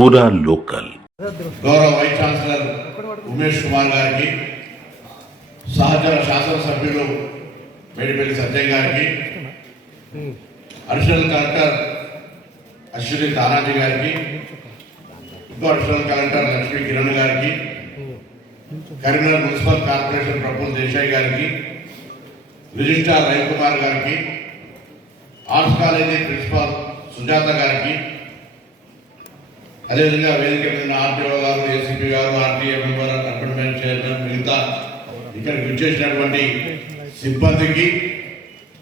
पूरा लोकल गौरव vice chancellor Umesh Kumar గారికి, సహచర శాసనసభ్యులు మేడిపల్లి సత్యం గారికి, అడిషనల్ కలెక్టర్ అశ్విని తానాజీ గారికి, ఇంకో అడిషనల్ కలెక్టర్ లక్ష్మీ కిరణ్ గారికి, కరీంనగర్ మున్సిపల్ కార్పొరేషన్ ప్రఫుల్ దేశాయ్ గారికి, రిజిస్ట్రార్ రవికుమార్ గారికి, ఆర్ట్స్ కాలేజీ ప్రిన్సిపాల్ సుజాత గారికి, అదేవిధంగా వేదిక మీద ఆర్టీఓ గారు, ఏసీపీ గారు, ఆర్టీఏ మెంబర్, అపార్ట్మెంట్ చైర్మన్, మిగతా ఇక్కడికి విచ్చేసినటువంటి సిబ్బందికి,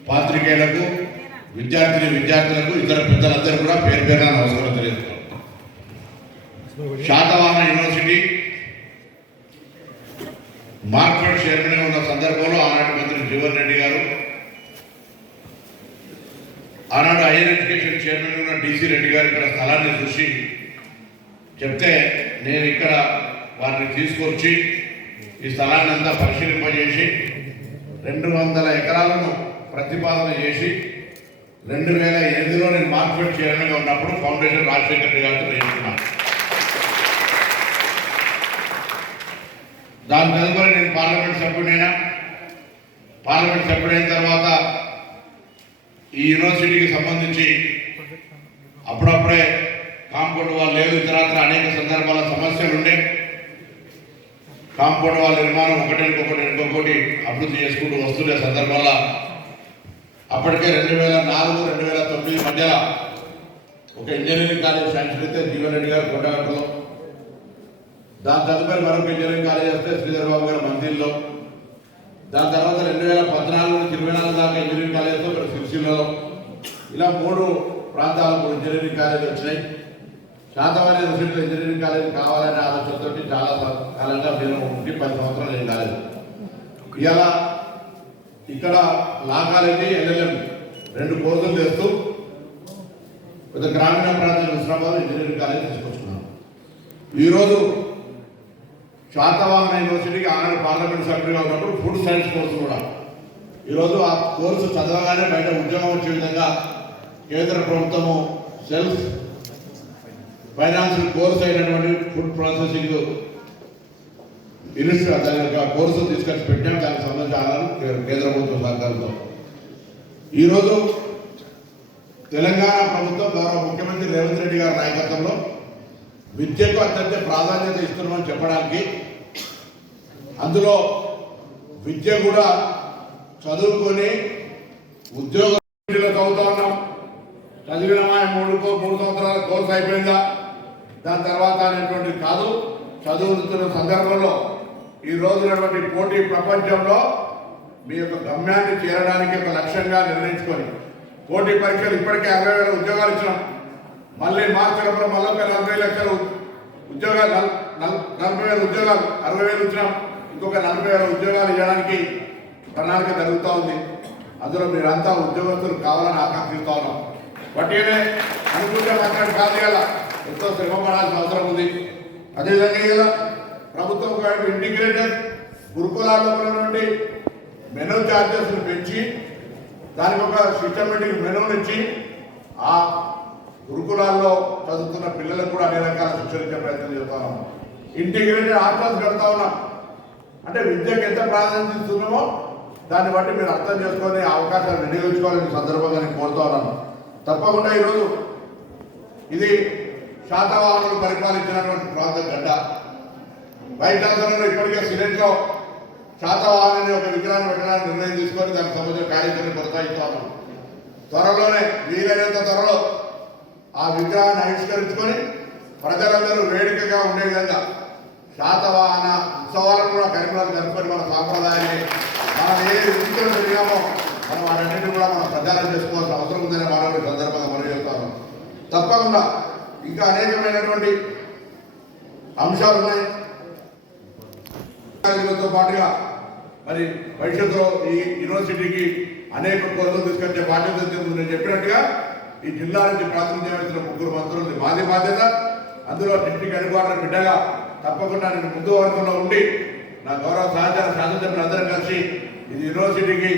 పాత్రికేయులకు, విద్యార్థులకు, ఇతర పెద్దలందరూ కూడా పేరు పేరున నమస్కారం తెలియజేస్తున్నాం. శాతవాహన యూనివర్సిటీ మార్కెట్ చైర్మన్ ఉన్న సందర్భంలో ఆనాటి మంత్రి జీవన్ రెడ్డి గారు, ఆనాడు హైయర్ ఎడ్యుకేషన్ చైర్మన్ ఉన్న డిసి రెడ్డి గారు ఇక్కడ స్థలాన్ని చూసి చెప్తే నేను ఇక్కడ వారిని తీసుకొచ్చి ఈ స్థలాన్ని అంతా పరిశీలింపజేసి 200 ఎకరాలను ప్రతిపాదన చేసి 2008లో నేను మార్కెట్ చైర్మన్గా ఉన్నప్పుడు ఫౌండేషన్ రాజశేఖర్ రెడ్డి గారితో వేయించుకున్నాను. దాని తదుపరి నేను పార్లమెంట్ సభ్యుడైన తర్వాత ఈ యూనివర్సిటీకి సంబంధించి అప్పుడప్పుడే కాంపౌండ్ వాల్ లేదు, ఇతరత్ర అనేక సందర్భాల సమస్యలు ఉండే. కాంపౌండ్ వాల్ నిర్మాణం ఇంకొకటి అభివృద్ధి చేసుకుంటూ వస్తుండే సందర్భాల అప్పటికే 2004-2009 మధ్యలో ఒక ఇంజనీరింగ్ కాలేజ్ శాంక్షన్ అయితే జీవన్ రెడ్డి గారు కొండగట్టులో, దాని తదుపరి మరొక ఇంజనీరింగ్ కాలేజ్ వస్తే శ్రీధర్ బాబు గారు మందిర్లో, దాని తర్వాత 2014-24 దాకా ఇంజనీరింగ్ కాలేజ్తో ఇక్కడ సిరిసిల్లలో, ఇలా 3 ప్రాంతాలకు ఇంజనీరింగ్ కాలేజ్ వచ్చినాయి. శాతవాహన యూనివర్సిటీలో ఇంజనీరింగ్ కాలేజ్ కావాలనే ఆలోచనతో చాలా కాలంగా నేను 10 సంవత్సరాలు ఏం కాలేదు. ఇవాళ ఇక్కడ లా కాలేజీ, ఎల్ఎల్ఎం 2 కోర్సులు చేస్తూ పెద్ద గ్రామీణ ప్రాంతం హుస్నాబాద్ ఇంజనీరింగ్ కాలేజ్ తీసుకొచ్చుకున్నాను. ఈరోజు శాతవాహన యూనివర్సిటీకి ఆనాడు పార్లమెంట్ సభ్యులుగా ఉన్నప్పుడు ఫుడ్ సైన్స్ కోర్సు కూడా ఈరోజు ఆ కోర్సు చదవగానే బయట ఉద్యోగం వచ్చే విధంగా కేంద్ర ప్రభుత్వము సెల్ఫ్ ఫైనాన్షియల్ కోర్స్ అయినటువంటి ఫుడ్ ప్రాసెసింగ్ ఇన్స్టిట్యూట్ దాని యొక్క కోర్సు తీసుకొచ్చి పెట్టాం. దానికి సంబంధించిన కేంద్ర ప్రభుత్వ సహకారంతో ఈరోజు తెలంగాణ ప్రభుత్వం గౌరవ ముఖ్యమంత్రి రేవంత్ రెడ్డి గారి నాయకత్వంలో విద్యకు అత్యంత ప్రాధాన్యత ఇస్తున్నామని చెప్పడానికి, అందులో విద్య కూడా చదువుకొని ఉద్యోగం చదువుతూ ఉన్నాం. చదివిన 3 సంవత్సరాల కోర్సు అయిపోయిందా, దాని తర్వాత అనేటువంటి కాదు. చదువుతున్న సందర్భంలో ఈ రోజునటువంటి పోటీ ప్రపంచంలో మీ యొక్క గమ్యాన్ని చేరడానికి ఒక లక్ష్యంగా నిర్ణయించుకొని పోటీ పరీక్షలు ఇప్పటికే 60,000 ఉద్యోగాలు ఇచ్చినాం. మళ్ళీ మార్చిలో మళ్ళీ 40 లక్షల ఉద్యోగాలు, 40,000 ఉద్యోగాలు, 60,000 ఇచ్చినాం. ఇంకొక 40,000 ఉద్యోగాలు ఇవ్వడానికి ప్రణాళిక జరుగుతూ ఉంది. అందులో మీరంతా ఉద్యోగస్తులు కావాలని ఆకాంక్షిస్తూ ఉన్నాం. వట్టినే అనుకుంటే మాత్రం కాదు, ఇలా ఎంతో శ్రమ పడాల్సిన అవసరం ఉంది. అదేవిధంగా ఇలా ప్రభుత్వం ఇంటిగ్రేటెడ్ గురుకులాల్లో ఉన్నటువంటి మెనూ ఛార్జెస్ను పెంచి దానికి ఒక సిస్టమేటిక్ మెనూని ఇచ్చి ఆ గురుకులాల్లో చదువుతున్న పిల్లలకు కూడా అన్ని రకాల శిక్షణ ఇచ్చే ప్రయత్నం చేస్తున్నాం. ఇంటిగ్రేటెడ్ హాస్టల్స్ కడతా ఉన్నాం. అంటే విద్యకు ఎంత ప్రాధాన్యత ఇస్తున్నామో దాన్ని బట్టి మీరు అర్థం చేసుకొని ఆ అవకాశాలు వినియోగించుకోవాలని సందర్భంగా నేను కోరుతా ఉన్నాను. తప్పకుండా ఈరోజు ఇది శాతవాహనులు పరిపాలించినటువంటి ప్రాంత గడ్డ. వైస్ ఛాన్సలర్లో ఇప్పటికే సినెట్లో శాతవాహనాన్ని ఒక విగ్రహాన్ని పెట్టడానికి నిర్ణయం తీసుకొని దానికి సంబంధించిన కార్యక్రమం కొనసాగిస్తాము. త్వరలోనే వీలైనంత త్వరలో ఆ విగ్రహాన్ని ఆవిష్కరించుకొని ప్రజలందరూ వేడుకగా ఉండే విధంగా శాతవాహన ఉత్సవాలను కూడా కరీంనగర్ జరుపుకొని మన సాంప్రదాయాన్ని మనం ఏ రీతిలో జరిగామో మనం వాటన్నింటినీ కూడా మనం ప్రచారం చేసుకోవాల్సిన అవసరం ఉందనే మానవుడి సందర్భంగా మనం చెప్తాము. తప్పకుండా ఇంకా అనేకమైనటువంటి అంశాలు ఉన్నాయి. తో పాటుగా మరి భవిష్యత్తులో ఈ యూనివర్సిటీకి అనేక కోర్సులు తీసుకొచ్చే బాధ్యత నేను చెప్పినట్టుగా ఈ జిల్లా నుంచి ప్రాతినిధ్యం వహించిన 3 మంత్రులు మాది బాధ్యత. అందులో డిస్ట్రిక్ట్ హెడ్ క్వార్టర్ బిడ్డగా తప్పకుండా నేను ముందు వర్గంలో ఉండి నా గౌరవ సహచర శాసనసభ్యులు అందరూ కలిసి ఇది యూనివర్సిటీకి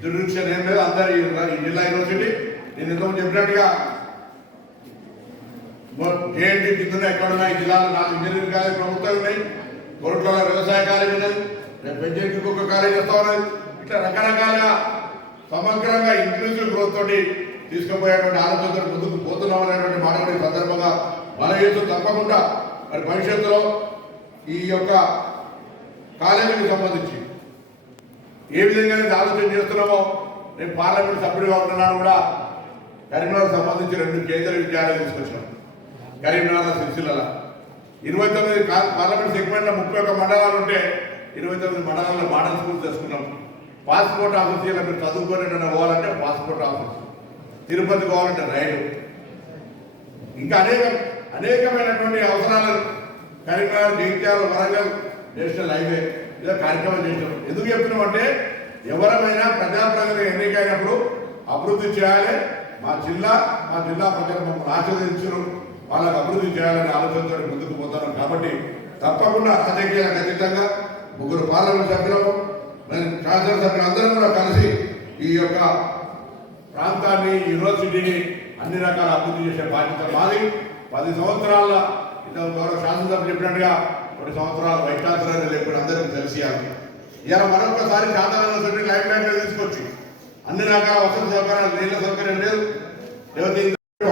జ్యురిడిక్షన్ ఏం లేదు, అందరు ఈ జిల్లా యూనివర్సిటీ నేను ఇంతకు చెప్పినట్టుగా జేఎన్టీ కింద ఎక్కడున్నా ఈ జిల్లాలో 4 ఇంజనీరింగ్ కాలేజ్ ప్రభుత్వం ఉన్నాయి, కొరట్ల వ్యవసాయ కాలేజ్ ఉన్నది, పెంచేకి ఇంకొక కాలేజ్ వస్తూ ఉన్నది. ఇట్లా రకరకాలుగా సమగ్రంగా ఇంక్లూజివ్ గ్రోత్ తోటి తీసుకుపోయేటువంటి ఆలోచనతో ముందుకు పోతున్నాం అనేటువంటి మాట కూడా ఈ సందర్భంగా మన చేస్తూ తప్పకుండా మరి భవిష్యత్తులో ఈ యొక్క కాలేజీకి సంబంధించి ఏ విధంగా ఆలోచన చేస్తున్నామో నేను పార్లమెంట్ సభ్యుడిగా ఉంటున్నాను కూడా కరీంనగర్ సంబంధించి 2 కేంద్ర విద్యాలయాలు తీసుకొచ్చాం. కరీంనగర్ సిరిసిల్ల 29 పార్లమెంట్ సెగ్మెంట్లో 31 మండలాలు ఉంటే 29 మండలాల్లో మోడల్ స్కూల్ చేసుకున్నాం. పాస్పోర్ట్ ఆఫీసులో మీరు చదువుకొని పోవాలంటే పాస్పోర్ట్ ఆఫీస్, తిరుపతి పోవాలంటే రైలు, ఇంకా అనేకమైనటువంటి అవసరాలు కరీంనగర్, జగిత్యాల, వరంగల్ నేషనల్ హైవే ఇలా కార్యక్రమం చేసినాం. ఎందుకు చెప్తున్నామంటే ఎవరమైనా ప్రజాప్రతినిధి ఎన్నికైనప్పుడు అభివృద్ధి చేయాలి, మా జిల్లా ప్రజలు మమ్మల్ని ఆశీర్వదించరు, వాళ్ళకు అభివృద్ధి చేయాలనే ఆలోచనతో ముందుకు పోతాను. కాబట్టి తప్పకుండా రాజకీయాలకు అతీతంగా 3 పార్లమెంట్ సభ్యులము, శాసనసభ్యులు అందరం కూడా కలిసి ఈ యొక్క ప్రాంతాన్ని, యూనివర్సిటీని అన్ని రకాల అభివృద్ధి చేసే బాధ్యత మాది. 10 సంవత్సరాల గౌరవ శాసనసభ చెప్పినట్టుగా 10 సంవత్సరాలు వైస్ ఛాన్సలర్ లేకుండా అందరికీ తెలిసియాలి. ఇలా మరొకసారి శాసన యూనివర్సిటీ లైఫ్ లైన్లో తీసుకొచ్చి అన్ని రకాల వసతి సౌకర్యాలు, నీళ్ళ సౌకర్యం లేదు, లేకపోతే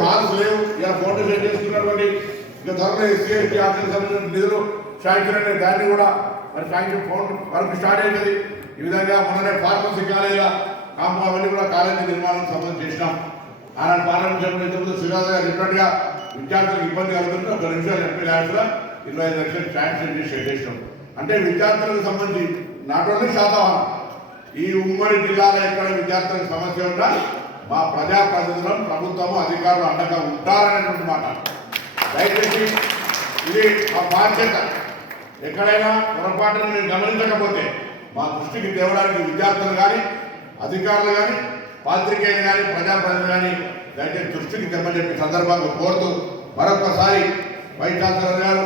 హాల్స్ లేవు, ఇలా ఫౌండేషన్ చేసుకున్నటువంటి ఇంకా త్వరలో ఎస్సీ ఆఫీస్ సంబంధించిన నిధులు శాంక్షన్ అనే దాన్ని కూడా మరి శాంక్షన్ వర్క్ స్టార్ట్ అవుతుంది. ఈ విధంగా మొన్ననే ఫార్మసీ కాలేజీల కాంపౌండ్ అవన్నీ కూడా కాలేజీ నిర్మాణం సంబంధించి చేసినాం. ఆనాడు పార్లమెంట్ సభ్యులు శ్రీరాజు గారు చెప్పినట్టుగా విద్యార్థులకు ఇబ్బంది కలుగుతుంటే 1 నిమిషాలు ఎంపీ ల్యాబ్స్లో 25 లక్షలు శాంక్షన్ చేసి చేసినాం. అంటే విద్యార్థులకు సంబంధించి నాట్ ఓన్లీ శాతవాహనం, ఈ ఉమ్మడి జిల్లాలో ఎక్కడ విద్యార్థులకు సమస్య ఉన్నా మా ప్రజాప్రతినిధులను ప్రభుత్వము అధికారులు అండగా ఉంటారనేటువంటి మాట. దయచేసి ఇది మా బాధ్యత. ఎక్కడైనా పొరపాటును మీరు గమనించకపోతే మా దృష్టికి తేవడానికి విద్యార్థులు కానీ, అధికారులు కానీ, పాత్రికేయులు కానీ, ప్రజాప్రతినిధులు కానీ దయచేసి దృష్టికి తెమ్మని సందర్భంగా కోరుతూ మరొకసారి వైస్ ఛాన్సలర్ గారు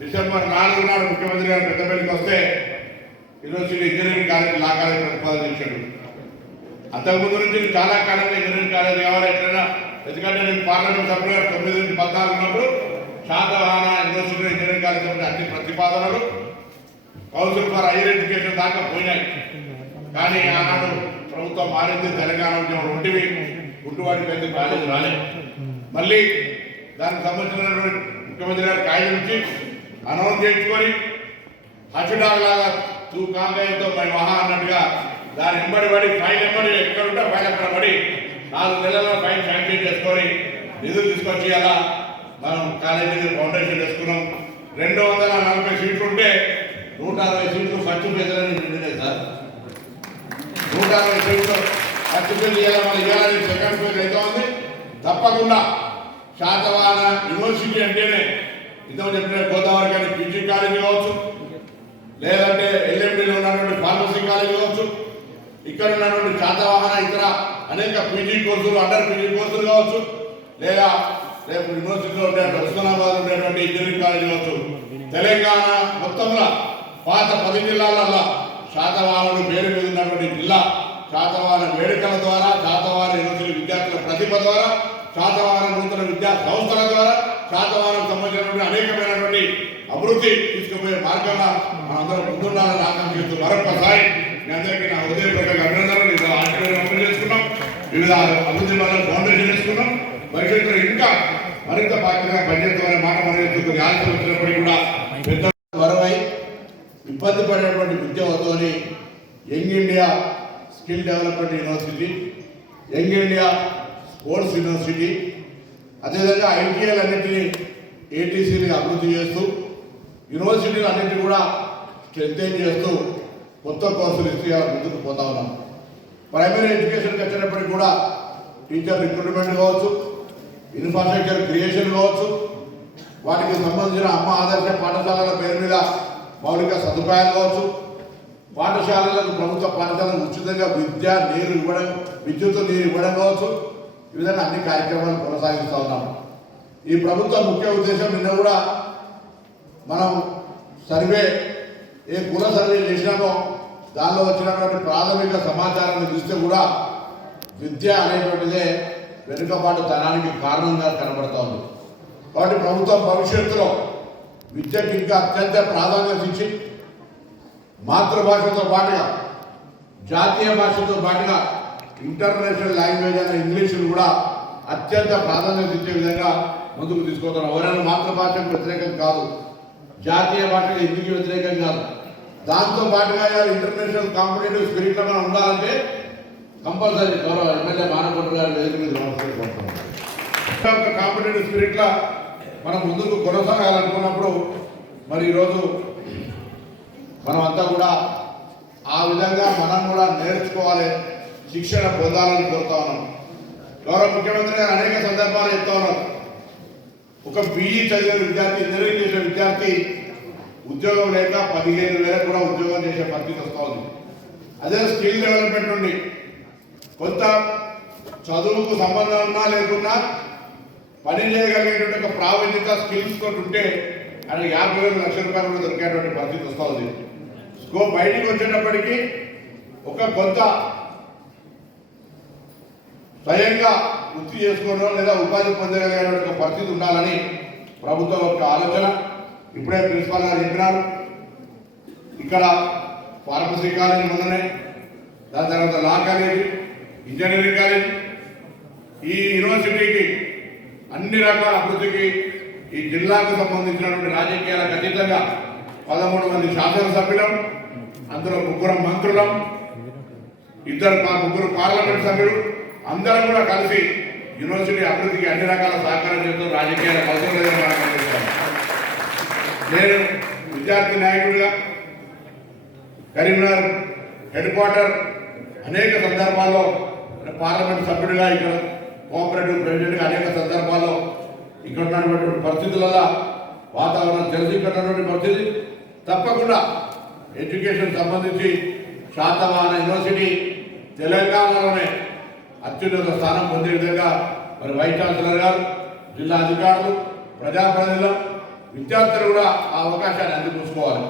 డిసెంబర్ 4 నాడు ముఖ్యమంత్రి గారు పెద్దపల్లికి వస్తే university engineering college, law college ప్రతిపాదన చేశాడు. అంతకుముందు నుంచి చాలా కాలంగా ఇంజనీరింగ్ కాలేజ్ కావాలి ఎట్లయినా, ఎందుకంటే నేను పార్లమెంట్ సభ్యులుగా 9 నుంచి 14 ఉన్నప్పుడు శాతవాహన యూనివర్సిటీ ఇంజనీరింగ్ కాలేజ్ అన్ని ప్రతిపాదనలు కౌన్సిల్ ఫర్ హైయర్ ఎడ్యుకేషన్ దాకా పోయినాయి. కానీ ఆనాడు ప్రభుత్వం మారింది, తెలంగాణ ఉద్యమం ఉంటివి, గుట్టువాడికి అయితే కాలేజ్ రాలేదు. మళ్ళీ దానికి సంబంధించినటువంటి ముఖ్యమంత్రి గారు కాగితం ఇచ్చి అనౌన్స్ చేయించుకొని హసిడాగ్ లాగా తూ కాంగాయంతో మరి మహా అన్నట్టుగా దాని ఎంబడి పడి ఫైల్ ఎంబడి ఎక్కడుంటే ఫైల్ అక్కడ పడి 4 నెలల్లో ఫైల్ శాంక్షన్ చేసుకొని నిధులు తీసుకొచ్చి అలా మనం కాలేజీ ఫౌండేషన్ చేసుకున్నాం. 240 సీట్లు ఉంటే 160 సీట్లు ఖర్చు పేదలని నిండినాయి సార్. 160 సీట్లు ఖర్చు పేరు ఇవ్వాలని సెకండ్ ఫేజ్ అయితే ఉంది. తప్పకుండా శాతవాహన యూనివర్సిటీ అంటేనే ఇంతకు చెప్పిన గోదావరి కానీ పీజీ కాలేజీ కావచ్చు, లేదంటే ఎల్ఎండిలో ఉన్నటువంటి ఫార్మసీ కాలేజీ కావచ్చు, ఇక్కడ ఉన్నటువంటి శాతవాహన ఇతర అనేక పీజీ కోర్సులు, అండర్ పీజీ కోర్సులు కావచ్చు, లేదా రేపు యూనివర్సిటీలో ఉండే హుస్నాబాద్ ఉండేటువంటి ఇంజనీరింగ్ కాలేజీ కావచ్చు. తెలంగాణ మొత్తంలో పాత 10 జిల్లాలలో శాతవాహనుడు పేరు మీద ఉన్నటువంటి జిల్లా శాతవాహన వేడుకల ద్వారా, శాతవాహన యూనివర్సిటీ విద్యార్థుల ప్రతిభ ద్వారా, శాతవాహన నూతన విద్యా సంస్థల ద్వారా శాతవాహనం సంబంధించినటువంటి అనేకమైనటువంటి అభివృద్ధి తీసుకుపోయే మార్గాన మనందరం ముందుండాలని ఆకాంక్షిస్తూ మరొకసారి మీ అందరికీ నా హృదయపూర్వక అభినందనలు. వివిధ ఆశీర్వాదం అమలు చేసుకున్నాం, వివిధ అభివృద్ధి వల్ల ఫౌండేషన్ చేసుకున్నాం. భవిష్యత్తులో ఇంకా మరింత బాధ్యతగా పనిచేస్తామనే మాట మనం కొన్ని ఆలోచన వచ్చినప్పటికీ కూడా పెద్ద వరవై ఇబ్బంది పడేటువంటి విద్య వద్దని young India skill development university, young India sports university, అదేవిధంగా ఐటీఐలు అన్నింటినీ ఏటీసీని అభివృద్ధి చేస్తూ యూనివర్సిటీలు అన్నింటినీ కూడా స్ట్రెంథెన్ చేస్తూ కొత్త కోర్సులు ఇస్తూ ముందుకు పోతా ఉన్నాం. ప్రైమరీ ఎడ్యుకేషన్కి వచ్చేటప్పటికి కూడా టీచర్ రిక్రూట్మెంట్ కావచ్చు, ఇన్ఫ్రాస్ట్రక్చర్ క్రియేషన్ కావచ్చు, వాటికి సంబంధించిన అమ్మ ఆదర్శ పాఠశాలల పేరు మీద మౌలిక సదుపాయాలు కావచ్చు, పాఠశాలలకు ప్రభుత్వ పాఠశాలకు ఉచితంగా విద్యుత్ నీరు ఇవ్వడం కావచ్చు, ఈ విధంగా అన్ని కార్యక్రమాలు కొనసాగిస్తూ ఉన్నాం. ఈ ప్రభుత్వ ముఖ్య ఉద్దేశం నిన్న కూడా మనం సర్వే కుల సర్వే చేసినామో దానిలో వచ్చినటువంటి ప్రాథమిక సమాచారాన్ని చూస్తే కూడా విద్య అనేటువంటిదే వెనుకబాటు తనానికి కారణంగా కనబడుతూ ఉంది. కాబట్టి ప్రభుత్వం భవిష్యత్తులో విద్యకు ఇంకా అత్యంత ప్రాధాన్యత ఇచ్చి మాతృభాషతో పాటుగా జాతీయ భాషతో పాటుగా ఇంటర్నేషనల్ లాంగ్వేజ్ అనే ఇంగ్లీషును కూడా అత్యంత ప్రాధాన్యత ఇచ్చే విధంగా ముందుకు తీసుకుపోతున్నాం. ఎవరైనా మాతృభాషకు వ్యతిరేకం కాదు, జాతీయ భాషకు ఎందుకు వ్యతిరేకం కాదు. దాంతో పాటుగా ఇంటర్నేషనల్ కాంపిటేటివ్ స్పిరిట్లో మనం ఉండాలంటే కంపల్సరీ గౌరవ ఎమ్మెల్యే మానకొండ గారి వేదిక మీద కాంపిటేటివ్ స్పిరిట్లో మనం ముందుకు కొనసాగాలనుకున్నప్పుడు మరి ఈరోజు మనం అంతా కూడా ఆ విధంగా మనం కూడా నేర్చుకోవాలి, శిక్షణ పొందాలని కోరుతా ఉన్నాం. గౌరవ ముఖ్యమంత్రి గారు అనేక సందర్భాలు చెప్తా ఉన్నారు. ఒక BE చదివిన విద్యార్థి, ఇంజనీరింగ్ చేసిన విద్యార్థి ఉద్యోగం లేక 15,000 కూడా ఉద్యోగం చేసే పరిస్థితి వస్తూ ఉంది. అదే స్కిల్ డెవలప్మెంట్ నుండి కొంత చదువుకు సంబంధం ఉన్నా లేకున్నా పని చేయగలిగేటువంటి ఒక ప్రావీణ్యత స్కిల్స్ తోటి ఉంటే ఆయన 50,000 లక్షల రూపాయలు కూడా దొరికేటువంటి పరిస్థితి వస్తూ ఉంది. బయటికి వచ్చేటప్పటికీ ఒక కొంత స్వయంగా వృత్తి చేసుకోవడం లేదా ఉపాధి పొందగలిగే పరిస్థితి ఉండాలని ప్రభుత్వం యొక్క ఆలోచన. ఇప్పుడే ప్రిన్సిపాల్ గారు చెప్పినారు. ఇక్కడ ఫార్మసీ కాలేజీ మొన్ననే, దాని తర్వాత లా కాలేజీ, ఇంజనీరింగ్ కాలేజీ, ఈ యూనివర్సిటీకి అన్ని రకాల అభివృద్ధికి ఈ జిల్లాకు సంబంధించినటువంటి రాజకీయాలకు అతీతంగా 13 మంది శాసనసభ్యులం, అందులో 3 మంత్రులం, 3 పార్లమెంట్ సభ్యులు అందరం కూడా కలిసి యూనివర్సిటీ అభివృద్ధికి అన్ని రకాల సహకారం చేస్తూ రాజకీయాలకు అవసరం లేదని మనం పనిచేస్తాం. నేను విద్యార్థి నాయకుడిగా కరీంనగర్ హెడ్ క్వార్టర్ అనేక సందర్భాల్లో పార్లమెంట్ సభ్యుడిగా, ఇక్కడ కోఆపరేటివ్ ప్రెసిడెంట్గా అనేక సందర్భాల్లో ఇక్కడ ఉన్నటువంటి పరిస్థితులలో వాతావరణం తెలిసి పెట్టినటువంటి పరిస్థితి. తప్పకుండా ఎడ్యుకేషన్ సంబంధించి శాతవాహన యూనివర్సిటీ తెలంగాణలోనే అత్యున్నత స్థానం పొందే విధంగా మరి వైస్ ఛాన్సలర్ గారు, జిల్లా అధికారులు, ప్రజాప్రతినిధులు, విద్యార్థులు కూడా ఆ అవకాశాన్ని అందిపుచ్చుకోవాలి.